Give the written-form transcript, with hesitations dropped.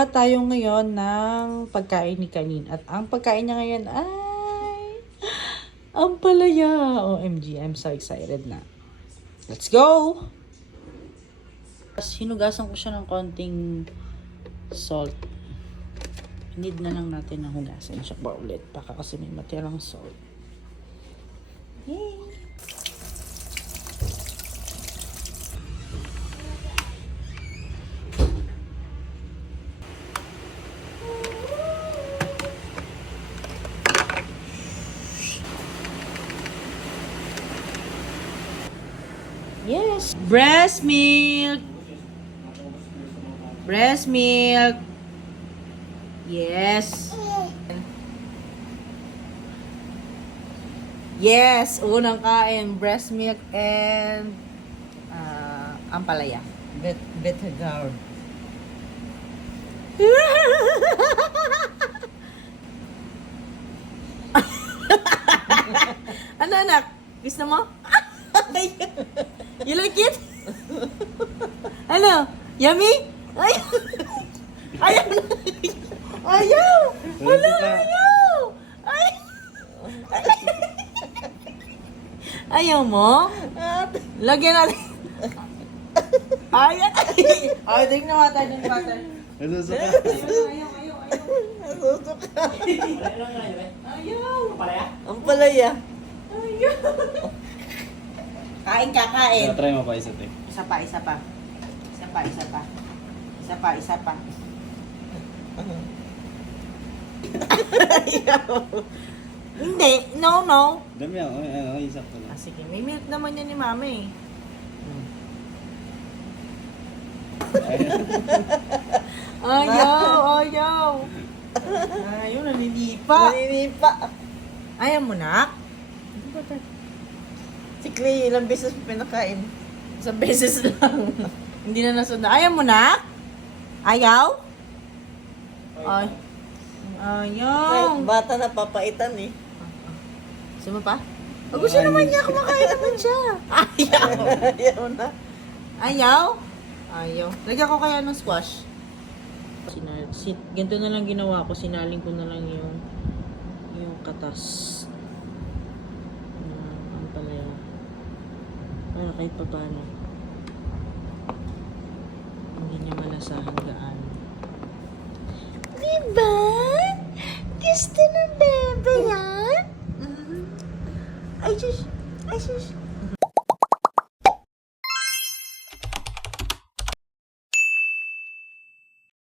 Gagawa tayo ngayon ng pagkain ni Kanin. At ang pagkain niya ngayon ay ampalaya. OMG, I'm so excited na. Let's go! Hinugasan ko siya ng konting salt. Need na lang natin na hugasan siya pa ulit. Baka kasi may matirang salt. Yay! Yes. Breast milk. Breast milk. Yes. Yes. Unang kain. Breast milk and ampalaya. Better gourd. Ano anak? Gusto mo? You like it? Ano? Yummy? Ay! Ayaw na! Ayaw! Wala! Ayaw! Ay! Ayaw mo? Lagyan natin. Ayaw! Ay, drink na water, drink water. Nasusuka. Ayaw. Nasusuka. Ayaw! Ampalaya. Ayaw! Kain ka, kain. Try mo pa isa, te. Isa pa. Hindi, no. Dami ako. Isa ko lang. Sige, may milk naman yan ni mama eh. Ayaw. Ayaw, naninipa. Naninipa. Ayaw mo na? Si Clay, ilang beses pinakain. Sa beses lang. Hindi na nasunod. Ayaw mo na? Ayaw? Ay. Ayaw. Kahit bata na papaitan eh. Gusto mo pa? Oh, gusto naman niya. Kumakain naman siya. Ayaw. Ayaw na. Ayaw? Ayaw. Lagyan ko kaya ng squash. Ganito na lang ginawa ko. Sinaling ko na lang yung katas. Ang palaya. Para kahit pa paano. Hindi niya malasahan gaano. Diba? Gusto ng bebe yan? Ay, sus.